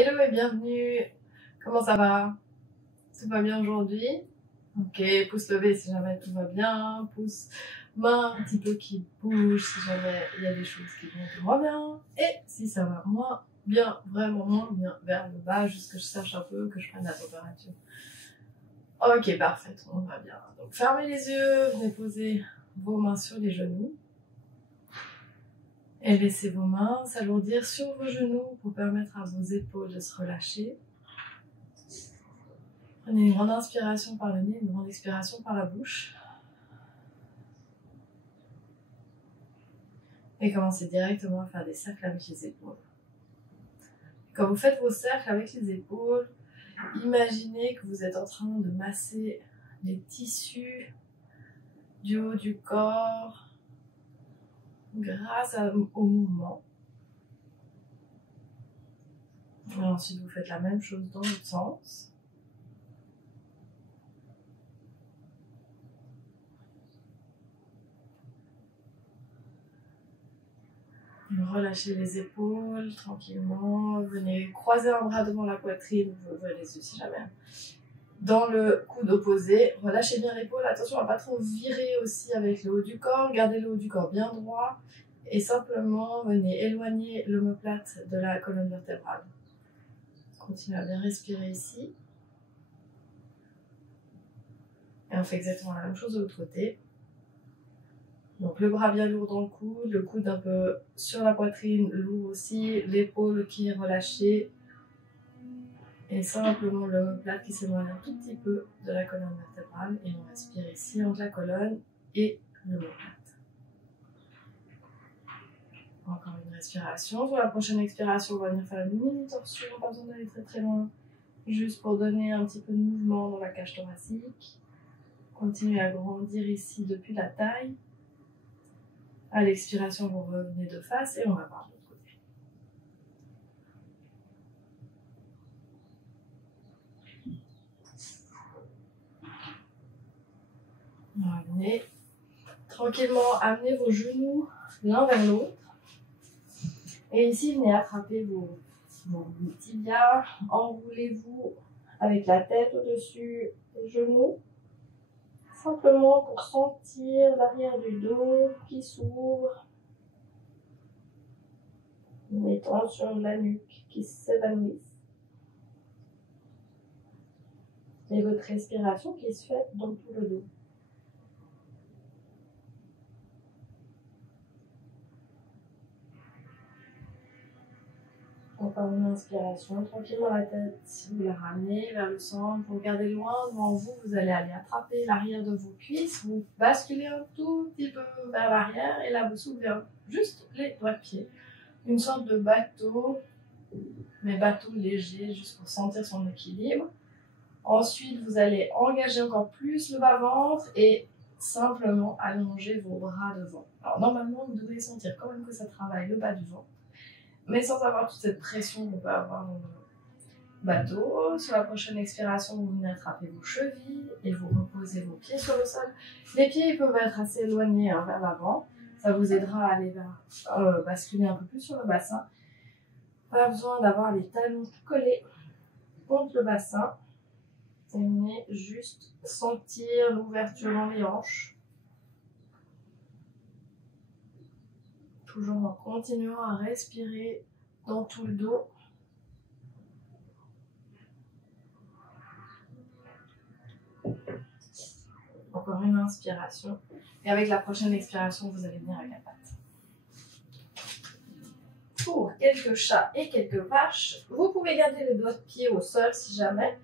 Hello et bienvenue. Comment ça va? Tout va bien aujourd'hui? Ok, pouce levé si jamais tout va bien, pouce main un petit peu qui bouge si jamais il y a des choses qui vont moins bien, et si ça va moins bien, vraiment moins bien, vers le bas, juste que je sache un peu, que je prenne la température. Ok, parfait, on va bien. Donc fermez les yeux, venez poser vos mains sur les genoux. Et laissez vos mains s'alourdir sur vos genoux pour permettre à vos épaules de se relâcher. Prenez une grande inspiration par le nez, une grande expiration par la bouche. Et commencez directement à faire des cercles avec les épaules. Quand vous faites vos cercles avec les épaules, imaginez que vous êtes en train de masser les tissus du haut du corps grâce au mouvement. Et ensuite, vous faites la même chose dans l'autre sens. Relâchez les épaules tranquillement. Venez croiser un bras devant la poitrine. Vous ouvrez les yeux si jamais. Dans le coude opposé, relâchez bien l'épaule. Attention à ne pas trop virer aussi avec le haut du corps. Gardez le haut du corps bien droit. Et simplement, venez éloigner l'omoplate de la colonne vertébrale. Continuez à bien respirer ici. Et on fait exactement la même chose de l'autre côté. Donc le bras bien lourd dans le coude un peu sur la poitrine, lourd aussi, l'épaule qui est relâchée. Et simplement l'omoplate qui s'éloigne un tout petit peu de la colonne vertébrale. Et on respire ici entre la colonne et l'omoplate. Encore une respiration. Sur la prochaine expiration, on va venir faire une mini torsion, pas besoin d'aller très très loin. Juste pour donner un petit peu de mouvement dans la cage thoracique. Continuez à grandir ici depuis la taille. À l'expiration, vous revenez de face et on va voir de l'autre côté. Revenez. Tranquillement, amenez vos genoux l'un vers l'autre. Et ici, venez attraper vos tibias. Enroulez-vous avec la tête au-dessus des genoux. Simplement pour sentir l'arrière du dos qui s'ouvre. Les tensions de la nuque qui s'évanouissent. Et votre respiration qui se fait dans tout le dos. Encore une inspiration, tranquillement la tête, vous la ramenez vers le centre, vous regardez loin devant vous, vous allez aller attraper l'arrière de vos cuisses, vous basculez un tout petit peu vers l'arrière et là vous soulevez juste les doigts de pied. Une sorte de bateau, mais bateau léger, juste pour sentir son équilibre. Ensuite, vous allez engager encore plus le bas-ventre et simplement allonger vos bras devant. Alors normalement, vous devez sentir quand même que ça travaille le bas du ventre, mais sans avoir toute cette pression qu'on peut avoir dans le bateau. Sur la prochaine expiration, vous venez attraper vos chevilles et vous reposez vos pieds sur le sol. Les pieds peuvent être assez éloignés vers l'avant. Ça vous aidera à aller basculer un peu plus sur le bassin. Pas besoin d'avoir les talons collés contre le bassin. Et venez juste sentir l'ouverture dans les hanches. Toujours en continuant à respirer dans tout le dos. Encore une inspiration. Et avec la prochaine expiration, vous allez venir à quatre pattes. Pour quelques chats et quelques vaches, vous pouvez garder les doigts de pied au sol si jamais.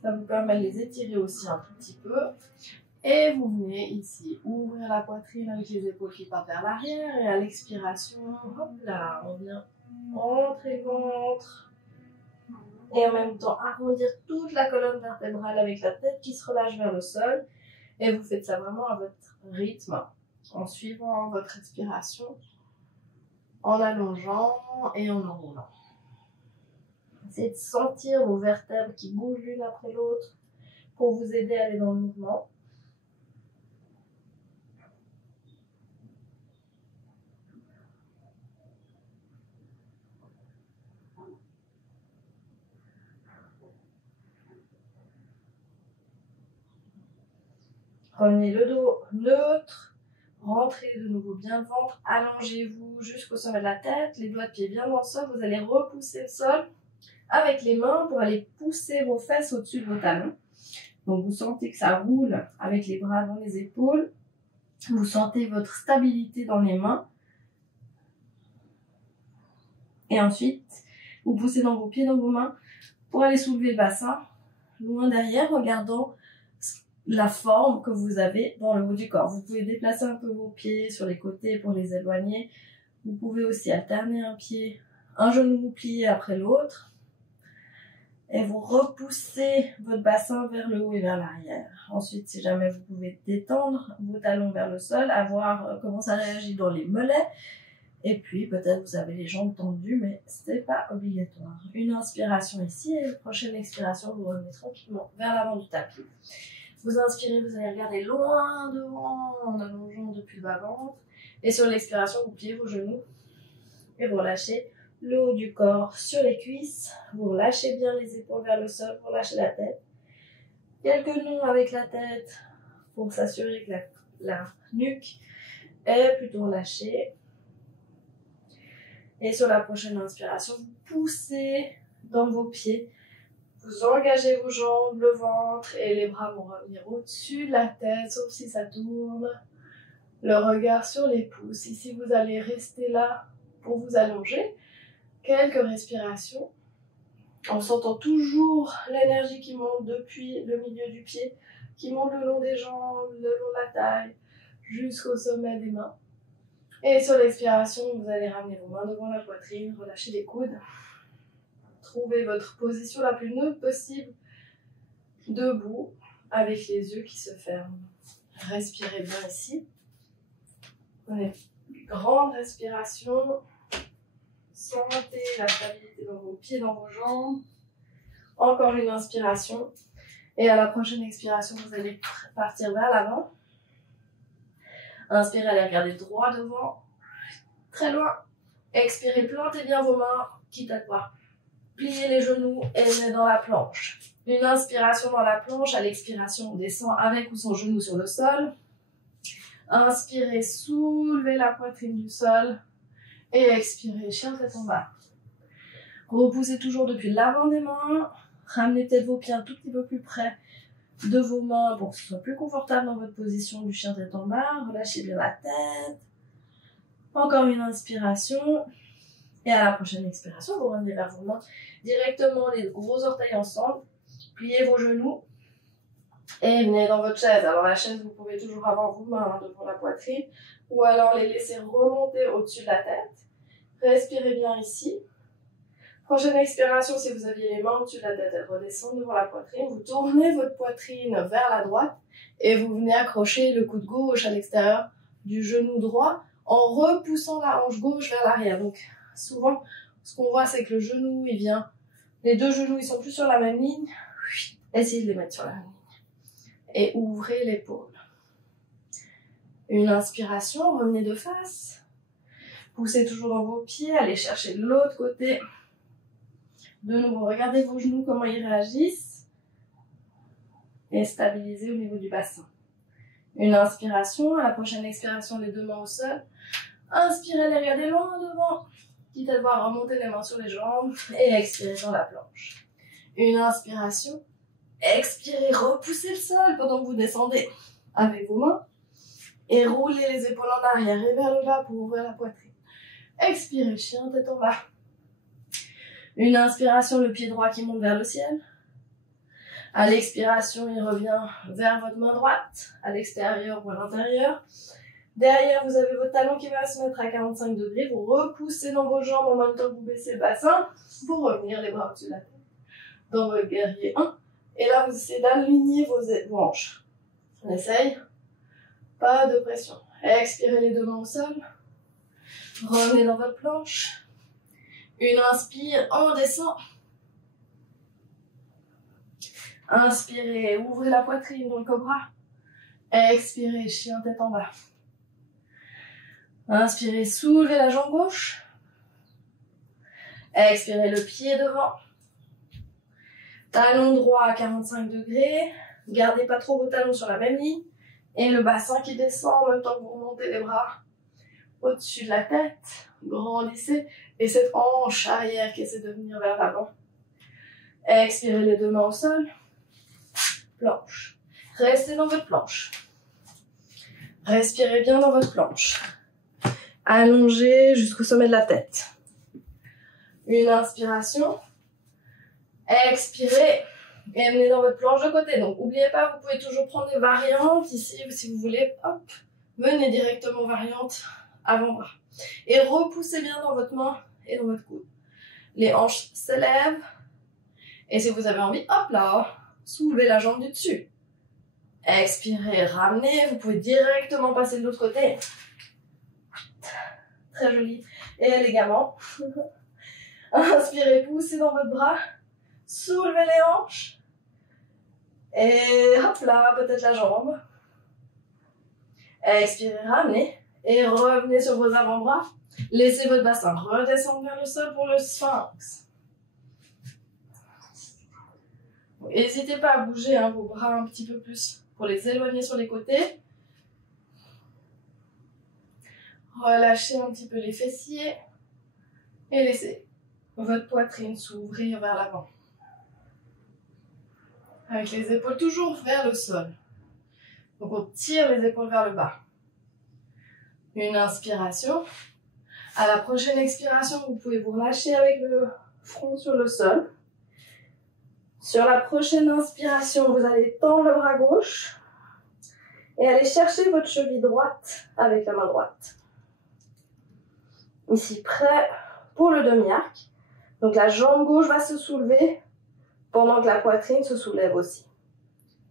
Ça vous permet de les étirer aussi un tout petit peu. Et vous venez ici ouvrir la poitrine avec les épaules qui partent vers l'arrière. Et à l'expiration, hop là, on vient rentrer le ventre. Et en même temps, arrondir toute la colonne vertébrale avec la tête qui se relâche vers le sol. Et vous faites ça vraiment à votre rythme, en suivant votre expiration, en allongeant et en enroulant. Essayez de sentir vos vertèbres qui bougent l'une après l'autre pour vous aider à aller dans le mouvement. Prenez le dos neutre, rentrez de nouveau bien le ventre, allongez-vous jusqu'au sommet de la tête, les doigts de pied bien dans le sol, vous allez repousser le sol avec les mains pour aller pousser vos fesses au-dessus de vos talons. Donc vous sentez que ça roule avec les bras dans les épaules, vous sentez votre stabilité dans les mains. Et ensuite, vous poussez dans vos pieds, dans vos mains pour aller soulever le bassin loin derrière, regardant la forme que vous avez dans le haut du corps. Vous pouvez déplacer un peu vos pieds sur les côtés pour les éloigner. Vous pouvez aussi alterner un genou vous plié après l'autre. Et vous repoussez votre bassin vers le haut et vers l'arrière. Ensuite, si jamais vous pouvez détendre vos talons vers le sol, à voir comment ça réagit dans les mollets. Et puis, peut-être vous avez les jambes tendues, mais ce n'est pas obligatoire. Une inspiration ici et une prochaine expiration, vous revenez tranquillement vers l'avant du tapis. Vous inspirez, vous allez regarder loin devant en allongeant depuis le bas-ventre. Et sur l'expiration, vous pliez vos genoux et vous relâchez le haut du corps sur les cuisses. Vous relâchez bien les épaules vers le sol, vous relâchez la tête. Quelques nœuds avec la tête pour s'assurer que la nuque est plutôt relâchée. Et sur la prochaine inspiration, vous poussez dans vos pieds. Vous engagez vos jambes, le ventre et les bras vont revenir au-dessus de la tête, sauf si ça tourne. Le regard sur les pouces. Ici, vous allez rester là pour vous allonger. Quelques respirations. En sentant toujours l'énergie qui monte depuis le milieu du pied, qui monte le long des jambes, le long de la taille, jusqu'au sommet des mains. Et sur l'expiration, vous allez ramener vos mains devant la poitrine, relâcher les coudes. Trouvez votre position la plus neutre possible, debout, avec les yeux qui se ferment. Respirez bien ici. Prenez une grande respiration. Sentez la stabilité dans vos pieds, dans vos jambes. Encore une inspiration. Et à la prochaine expiration, vous allez partir vers l'avant. Inspirez, allez regarder droit devant, très loin. Expirez, plantez bien vos mains, quitte à devoir plier les genoux et venez dans la planche. Une inspiration dans la planche, à l'expiration, on descend avec ou sans genou sur le sol. Inspirez, soulevez la poitrine du sol. Et expirez, chien tête en bas. Repoussez toujours depuis l'avant des mains. Ramenez peut-être vos pieds un tout petit peu plus près de vos mains pour que ce soit plus confortable dans votre position du chien tête en bas. Relâchez bien la tête. Encore une inspiration. Et à la prochaine expiration, vous revenez vers vos mains directement, les gros orteils ensemble. Pliez vos genoux. Et venez dans votre chaise. Alors la chaise, vous pouvez toujours avoir vos mains devant la poitrine. Ou alors les laisser remonter au-dessus de la tête. Respirez bien ici. Prochaine expiration, si vous aviez les mains au-dessus de la tête, elles redescendent devant la poitrine. Vous tournez votre poitrine vers la droite et vous venez accrocher le coude gauche à l'extérieur du genou droit en repoussant la hanche gauche vers l'arrière. Donc souvent, ce qu'on voit, c'est que le genou, il vient, les deux genoux, ils sont plus sur la même ligne. Essayez de les mettre sur la même ligne. Et ouvrez l'épaule. Une inspiration, revenez de face. Poussez toujours dans vos pieds, allez chercher de l'autre côté. De nouveau, regardez vos genoux, comment ils réagissent. Et stabilisez au niveau du bassin. Une inspiration, à la prochaine expiration, les deux mains au sol. Inspirez, les regardez loin devant. Quitte à devoir remonter les mains sur les jambes. Et expirez dans la planche. Une inspiration. Expirez, repoussez le sol pendant que vous descendez avec vos mains. Et roulez les épaules en arrière et vers le bas pour ouvrir la poitrine. Expirez, chien tête en bas. Une inspiration, le pied droit qui monte vers le ciel. À l'expiration, il revient vers votre main droite, à l'extérieur ou à l'intérieur. Derrière, vous avez votre talon qui va se mettre à 45 degrés. Vous repoussez dans vos jambes en même temps que vous baissez le bassin pour revenir les bras au-dessus de la tête. Dans votre guerrier 1. Et là, vous essayez d'aligner vos hanches. On essaye. Pas de pression. Expirez les deux mains au sol. Revenez dans votre planche. Une inspire, on descend. Inspirez, ouvrez la poitrine dans le cobra. Expirez, chien tête en bas. Inspirez, soulevez la jambe gauche. Expirez le pied devant. Talon droit à 45 degrés. Gardez pas trop vos talons sur la même ligne. Et le bassin qui descend en même temps que vous remontez les bras au-dessus de la tête. Grandissez. Et cette hanche arrière qui essaie de venir vers l'avant. Expirez les deux mains au sol. Planche. Restez dans votre planche. Respirez bien dans votre planche. Allongez jusqu'au sommet de la tête. Une inspiration. Expirez. Et amenez dans votre planche de côté. Donc, n'oubliez pas, vous pouvez toujours prendre des variantes ici, si vous voulez. Hop. Venez directement variante avant-bras. Et repoussez bien dans votre main et dans votre coude. Les hanches s'élèvent. Et si vous avez envie, hop là, soulevez la jambe du dessus. Expirez, ramenez. Vous pouvez directement passer de l'autre côté. Très joli. Et élégamment. Inspirez, poussez dans votre bras. Soulevez les hanches. Et hop là, peut-être la jambe. Expirez, ramenez. Et revenez sur vos avant-bras. Laissez votre bassin redescendre vers le sol pour le sphinx. N'hésitez pas à bouger vos bras un petit peu plus pour les éloigner sur les côtés. Relâchez un petit peu les fessiers. Et laissez votre poitrine s'ouvrir vers l'avant. Avec les épaules toujours vers le sol. Donc on tire les épaules vers le bas. Une inspiration. À la prochaine expiration, vous pouvez vous relâcher avec le front sur le sol. Sur la prochaine inspiration, vous allez tendre le bras gauche et aller chercher votre cheville droite avec la main droite. Ici, prêt pour le demi-arc. Donc la jambe gauche va se soulever pendant que la poitrine se soulève aussi.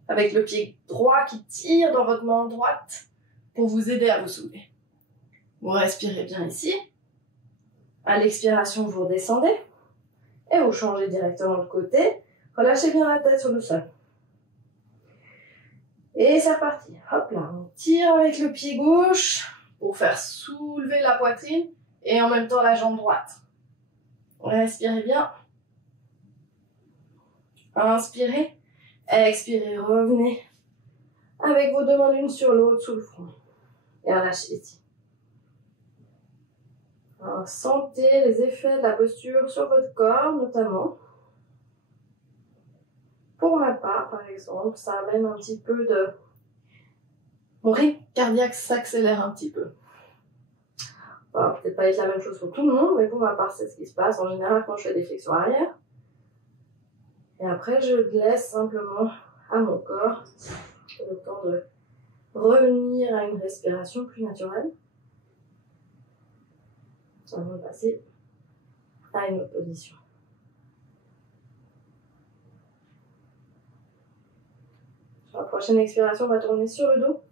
Avec le pied droit qui tire dans votre main droite pour vous aider à vous soulever. Vous respirez bien ici. À l'expiration, vous redescendez et vous changez directement de côté. Relâchez bien la tête sur le sol. Et c'est reparti. Hop là, on tire avec le pied gauche pour faire soulever la poitrine et en même temps la jambe droite. Respirez bien. Inspirez. Expirez, revenez avec vos deux mains l'une sur l'autre sous le front. Et relâchez ici. Alors, sentez les effets de la posture sur votre corps notamment. Pour ma part, par exemple, ça amène un petit peu de... Mon rythme cardiaque s'accélère un petit peu. Alors, peut-être pas être la même chose pour tout le monde, mais pour ma part, c'est ce qui se passe en général quand je fais des flexions arrière. Et après, je laisse simplement à mon corps le temps de revenir à une respiration plus naturelle. Avant de passer à une autre position. Sur la prochaine expiration, on va tourner sur le dos.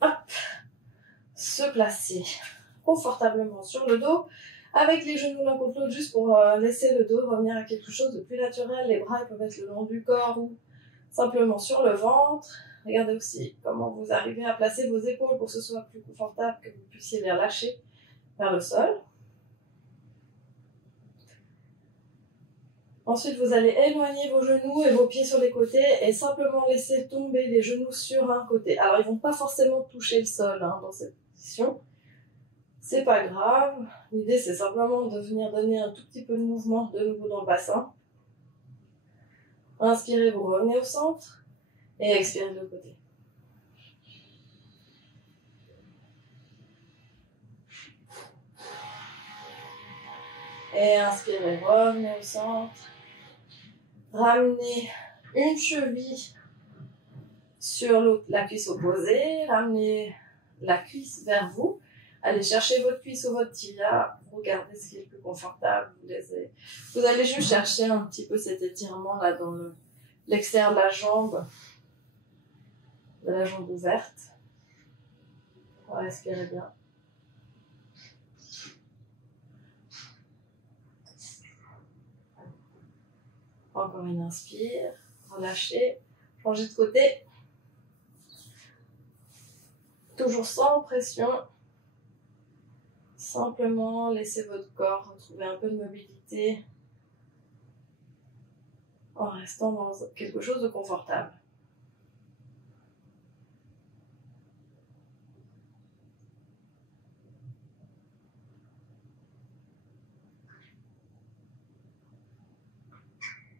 Hop. Se placer confortablement sur le dos, avec les genoux l'un contre l'autre, juste pour laisser le dos revenir à quelque chose de plus naturel. Les bras ils peuvent être le long du corps ou simplement sur le ventre. Regardez aussi comment vous arrivez à placer vos épaules pour que ce soit plus confortable, que vous puissiez les relâcher vers le sol. Ensuite, vous allez éloigner vos genoux et vos pieds sur les côtés et simplement laisser tomber les genoux sur un côté. Alors, ils ne vont pas forcément toucher le sol dans cette position. C'est pas grave. L'idée, c'est simplement de venir donner un tout petit peu de mouvement de nouveau dans le bassin. Inspirez, vous revenez au centre. Et expirez de l'autre côté. Et inspirez, revenez au centre. Ramenez une cheville sur l'autre, la cuisse opposée. Ramenez la cuisse vers vous. Allez chercher votre cuisse ou votre tibia. Regardez ce qui est le plus confortable. Vous allez juste chercher un petit peu cet étirement là dans l'extérieur de la jambe ouverte. Respirez bien. Encore une inspire, relâchez, changez de côté. Toujours sans pression. Simplement laissez votre corps retrouver un peu de mobilité. en restant dans quelque chose de confortable.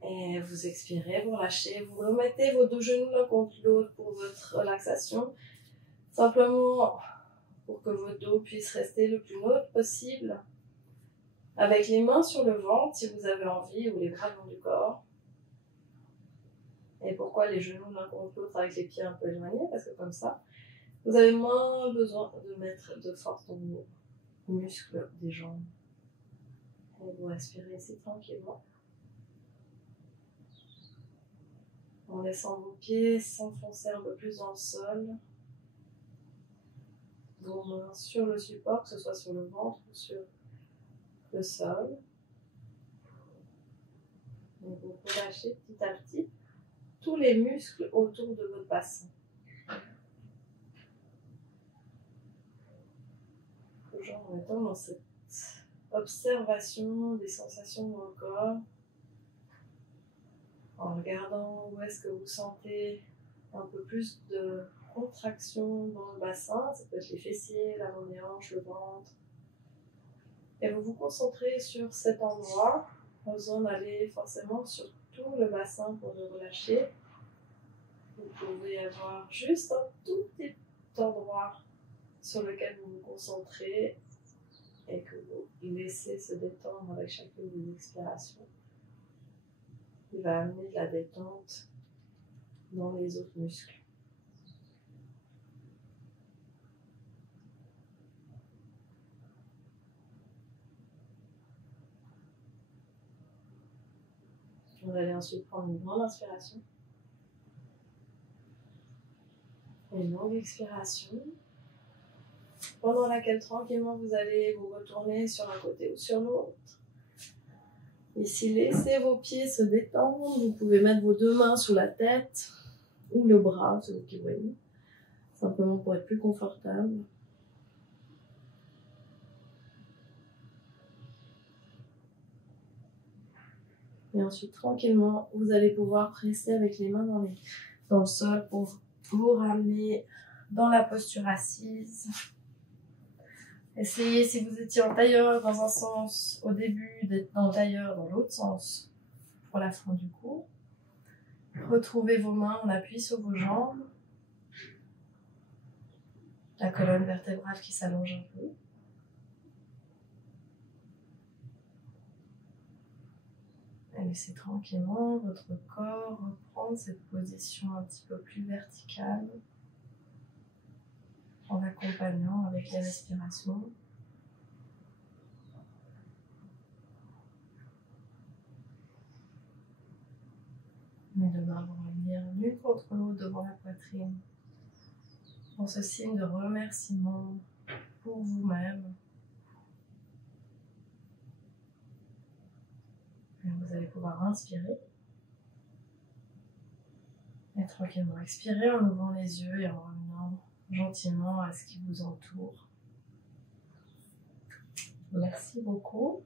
Et vous expirez, vous relâchez, vous remettez vos deux genoux l'un contre l'autre pour votre relaxation. Simplement pour que votre dos puisse rester le plus neutre possible. Avec les mains sur le ventre si vous avez envie ou les bras le long du corps. Et pourquoi les genoux l'un contre l'autre avec les pieds un peu éloignés? Parce que comme ça, vous avez moins besoin de mettre de force dans vos muscles des jambes. Et vous respirez ici tranquillement. En laissant vos pieds s'enfoncer un peu plus dans le sol. Vos mains sur le support, que ce soit sur le ventre ou sur le sol. Et vous relâchez petit à petit tous les muscles autour de votre bassin. Toujours en étant dans cette observation des sensations dans le corps. En regardant où est-ce que vous sentez un peu plus de contraction dans le bassin, ça peut être les fessiers, l'avant des hanches, le ventre. Et vous vous concentrez sur cet endroit, pas besoin d'aller forcément sur tout le bassin pour le relâcher. Vous pouvez avoir juste un tout petit endroit sur lequel vous vous concentrez et que vous laissez se détendre avec chacune des expirations. Il va amener de la détente dans les autres muscles. Vous allez ensuite prendre une grande inspiration. Et une longue expiration. Pendant laquelle tranquillement vous allez vous retourner sur un côté ou sur l'autre. Ici, laissez vos pieds se détendre. Vous pouvez mettre vos deux mains sous la tête ou le bras, c'est vous qui voyez. Simplement pour être plus confortable. Et ensuite, tranquillement, vous allez pouvoir presser avec les mains dans le sol pour vous ramener dans la posture assise. Essayez, si vous étiez en tailleur dans un sens au début, d'être dans le tailleur dans l'autre sens pour la fin du cours. Retrouvez vos mains, on appuie sur vos jambes. La colonne vertébrale qui s'allonge un peu. Et laissez tranquillement votre corps reprendre cette position un petit peu plus verticale en accompagnant avec les respirations. Les deux mains vont venir l'une contre l'autre devant la poitrine. Dans ce signe de remerciement pour vous-même. Et vous allez pouvoir inspirer. Et tranquillement expirer en ouvrant les yeux et en revenant gentiment à ce qui vous entoure. Merci beaucoup.